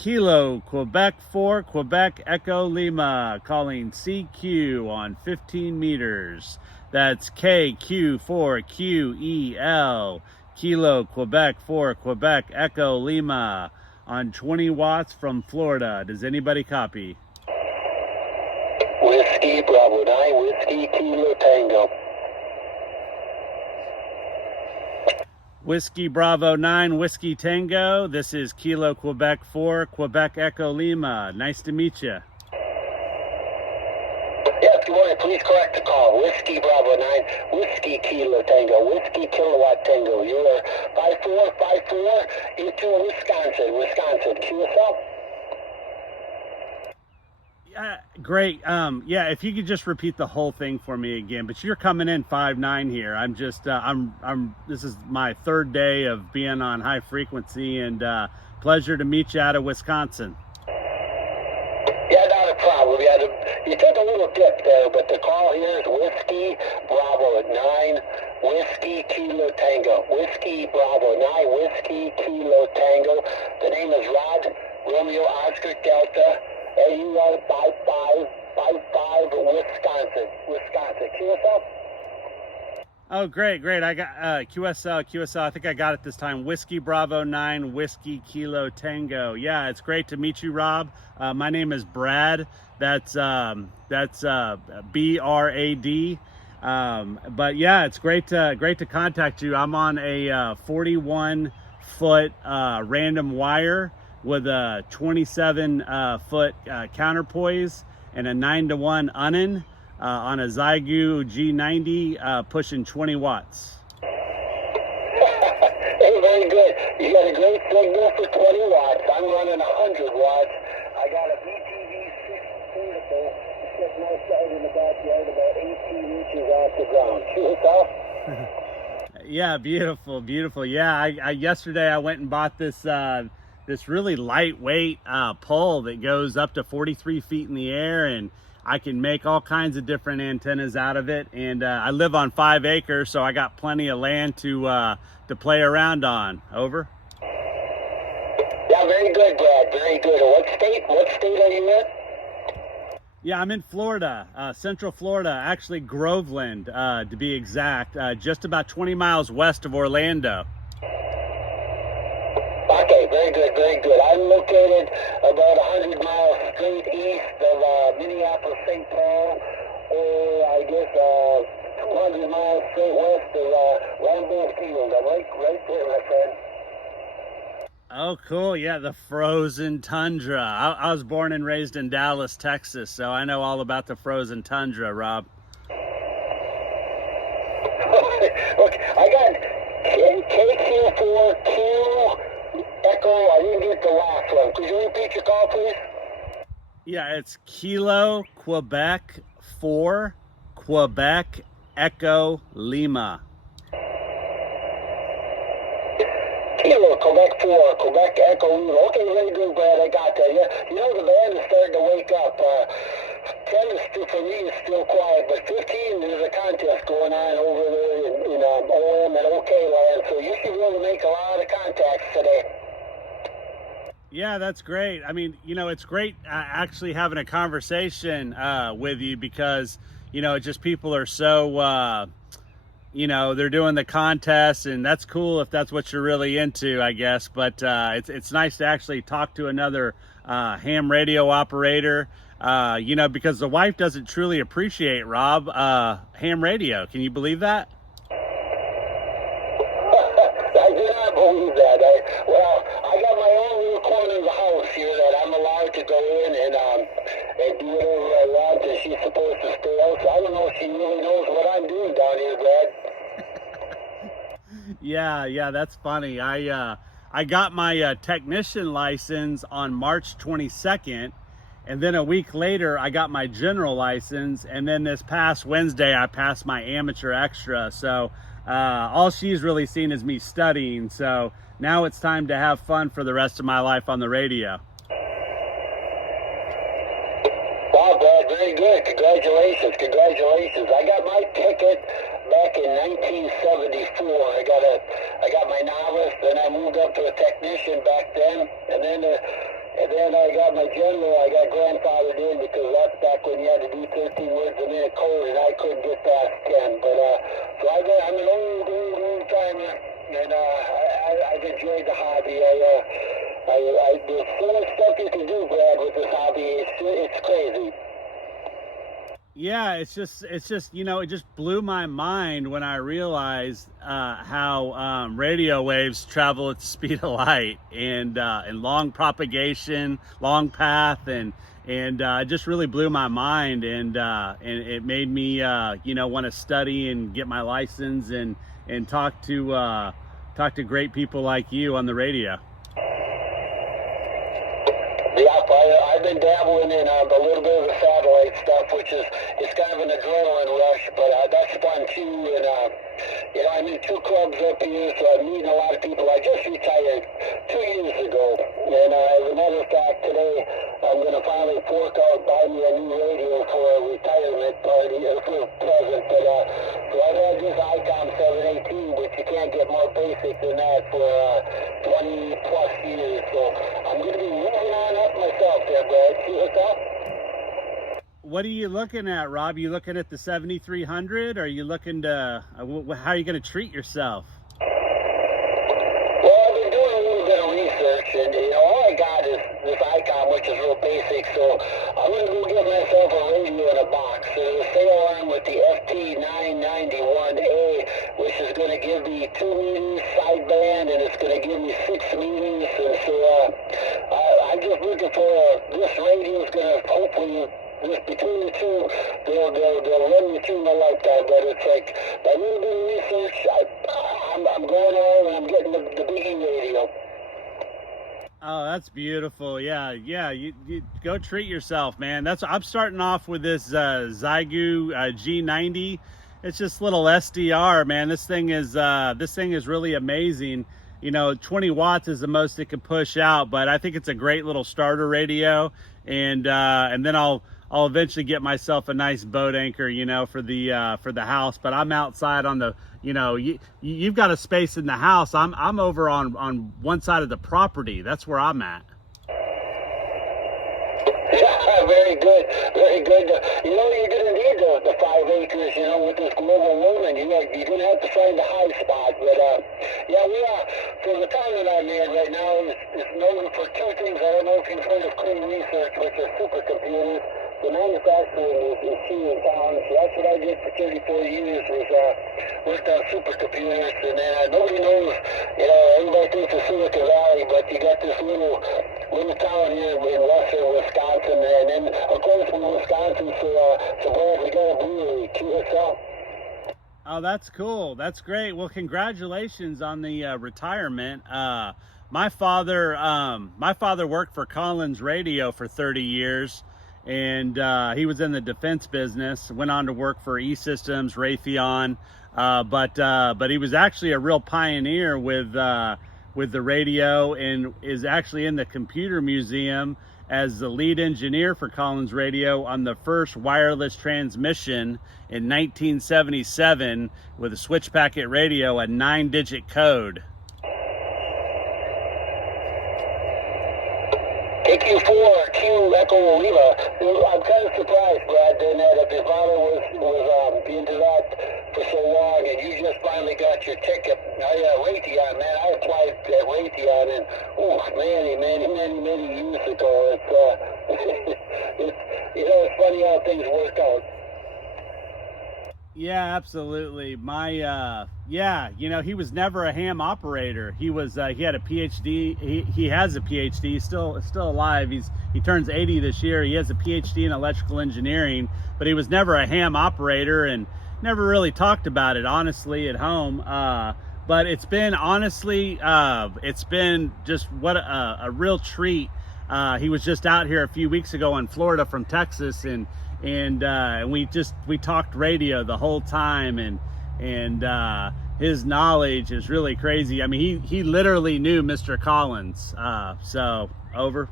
Kilo Quebec 4 Quebec Echo Lima calling CQ on 15 meters. That's KQ4QEL. Kilo Quebec 4 Quebec Echo Lima on 20 watts from Florida. Does anybody copy? Whiskey Bravo 9, Whiskey Kilo Tango. Whiskey Bravo 9, Whiskey Tango. This is Kilo Quebec 4, Quebec Echo Lima. Nice to meet you. Yes, good morning. Please correct the call. Whiskey Bravo 9, Whiskey Kilo Tango, Whiskey Kilowatt Tango. You're 5454 into Wisconsin. QSL. Great. Yeah, if you could just repeat the whole thing for me again. But you're coming in 5'9" here. I'm just this is my third day of being on high frequency, and pleasure to meet you out of Wisconsin. Yeah, not a problem. You took a little dip there, but the call here is Whiskey Bravo 9, Whiskey Kilo Tango. Whiskey Bravo 9, Whiskey Kilo Tango. The name is Rod Romeo Oscar Delta. AUR 5555 Wisconsin. QSL? Oh, great. I got QSL. I think I got it this time. Whiskey Bravo 9, Whiskey Kilo Tango. Yeah, it's great to meet you, Rob. My name is Brad. That's BRAD. But yeah, it's great to contact you. I'm on a 41-foot random wire with a 27-foot counterpoise and a 9-to-1 unun on a Xiegu G90 pushing 20 watts. Hey, very good. You got a great signal for 20 watts. I'm running 100 watts. I got a BTV 6 portable sitting outside in the backyard about 18 inches off the ground. QSL? Yeah, beautiful. Yeah, yesterday I went and bought this really lightweight pole that goes up to 43 feet in the air, and I can make all kinds of different antennas out of it. And I live on 5 acres, so I got plenty of land to play around on. Over. Yeah, very good, Brad. Very good. What state are you in? Yeah, I'm in Florida, Central Florida, actually Groveland, to be exact, just about 20 miles west of Orlando. Okay, very good. I'm located about 100 miles straight east of Minneapolis, St. Paul, or I guess 200 miles straight west of Lambeau Field. I'm right there, my friend. Oh, cool. Yeah, the frozen tundra. I was born and raised in Dallas, Texas, so I know all about the frozen tundra, Rob. Okay, I got KQ4Q Echo. I didn't get the last one. Could you repeat your call, please? Yeah, it's Kilo Quebec 4 Quebec Echo Lima. Kilo Quebec 4 Quebec Echo Lima. Okay, very good, Brad. I got that. Yeah, you know the band is starting to wake up. 10 is still, for me, is still quiet, but 15 there's a contest going on over there in OM and OK land, so you should be able to make a lot of contacts today. Yeah, that's great. I mean, it's great actually having a conversation with you, because, just people are so, they're doing the contest, and that's cool if that's what you're really into, I guess. But it's nice to actually talk to another ham radio operator, because the wife doesn't truly appreciate, Rob, ham radio. Can you believe that? I do not believe that. I got my own little corner of the house here that I'm allowed to go in and do whatever I want, and she's supposed to stay out. So I don't know if she really knows what I'm doing down here, Brad. Yeah, that's funny. I got my technician license on March 22nd, and then a week later I got my general license, and then this past Wednesday I passed my amateur extra. So all she's really seen is me studying. So now it's time to have fun for the rest of my life on the radio. Wow, Brad, very good. Congratulations. I got my ticket back in 1974. I got my novice, then I moved up to a technician back then, and then And then I got my general, I got grandfathered in because that's back when you had to do 13 words a minute code, and I couldn't get past 10. But so I'm an old timer, and I've enjoyed the hobby. There's so much stuff you can do, Brad, with this hobby. It's crazy. Yeah, it's just you know, it just blew my mind when I realized how radio waves travel at the speed of light, and long propagation, long path, and it just really blew my mind, and it made me you know, want to study and get my license and talk to great people like you on the radio. Yeah, I've been dabbling in a little bit of the satellite stuff, which is it's kind of an adrenaline rush, but that's fun too. And you know, I'm in 2 clubs up here, so I'm meeting a lot of people. I just retired 2 years ago, and as a matter of fact, today I'm going to finally fork out, buy me a new radio for a retirement party, for a present. But so I've had this ICOM 718, which you can't get more basic than that for 20 plus years. So I'm going to be moving on up myself there, Brad. See what's up? What are you looking at, Rob? Are you looking at the 7300? Are you looking to how are you going to treat yourself? Well, I've been doing a little bit of research, and you know, all I got is this ICOM, which is real basic. So I'm going to go get myself a radio in a box. There's a sale arm with the FT991A, which is going to give me 2 meters sideband, and it's going to give me 6 meters. And so I'm just looking for this radio is going to hopefully. Just between the two, they'll run you through my lifetime. But it's like, by a little bit of research, I'm going on and I'm getting the biggie radio. Oh, that's beautiful. Yeah. You go treat yourself, man. I'm starting off with this Xiegu G90. It's just little SDR, man. This thing is really amazing. You know, 20 watts is the most it can push out, but I think it's a great little starter radio. And then I'll eventually get myself a nice boat anchor, you know, for the house. But I'm outside on the, you know, you've got a space in the house. I'm over on one side of the property. That's where I'm at. Yeah, very good, very good. You know, you're going to need the 5 acres, you know, with this global warming. You're going to have to find a high spot. But, yeah, we are, for the town that I'm in right now, is known for 2 things. I don't know if you've heard of Clean Research, which are supercomputers. The manufacturing is key in town. So that's what I did for 34 years, was worked on supercomputers. And then nobody knows, you know, everybody thinks of Silicon Valley, but you got this little town here in western Wisconsin, and then of course from Wisconsin, so Brad, we got a brewery. Keep us up. Oh, that's cool. That's great. Well, congratulations on the retirement. My father worked for Collins Radio for 30 years, and he was in the defense business. Went on to work for E-Systems, Raytheon, but he was actually a real pioneer with the radio, and is actually in the computer museum as the lead engineer for Collins Radio on the first wireless transmission in 1977 with a switch packet radio, a 9-digit code. KQ4, Q Echo Oliva. I'm kind of surprised, Brad, that if your father was into that for so long, and you just finally got your ticket. Raytheon, man, I applied at Raytheon, and many years ago. It's you know, it's funny how things work out. Yeah, absolutely. You know, he was never a ham operator. He had a PhD. He has a PhD. He's still alive. He turns 80 this year. He has a PhD in electrical engineering, but he was never a ham operator and never really talked about it, honestly, at home. But it's been just what a real treat. He was just out here a few weeks ago in Florida from Texas, and we talked radio the whole time, and his knowledge is really crazy. I mean, he literally knew Mr. Collins. So over.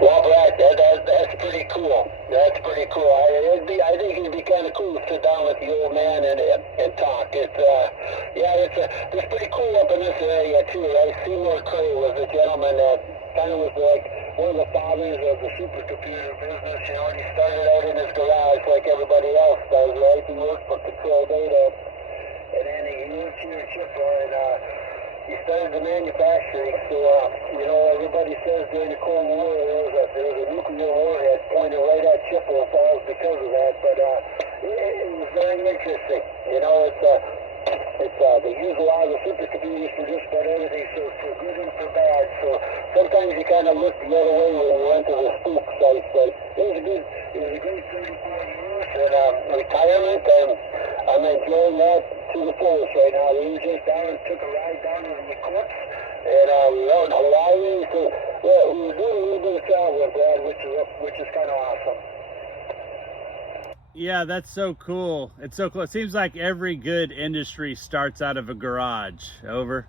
Well, Brad, that's pretty cool. That's pretty cool. I think it'd be kind of cool to sit down with the old man and talk. It's pretty cool up in this area too. Right? Seymour Cray was a gentleman that kind of was like one of the fathers of the supercomputer business. You know, and he started out in his garage like everybody else does, right? He worked for Control Data, and then he moved here at Chippewa, and he started the manufacturing. So, you know, everybody says during the Cold War there was a nuclear warhead pointed right at Chippewa Falls because of that. But it was very interesting. You know, they use a lot of the supercomputers for just about everything, so for good and for bad. So sometimes you kind of look the other way when you went to the spook sites. But it was a good 34 years and retirement, and I'm enjoying that to the fullest right now. We were just down, took a ride down to the Eclipse, and we were out in Hawaii. So yeah, we were doing a little bit of traveling, Brad, which is kind of awesome. Yeah, that's so cool. It's so cool. It seems like every good industry starts out of a garage. Over.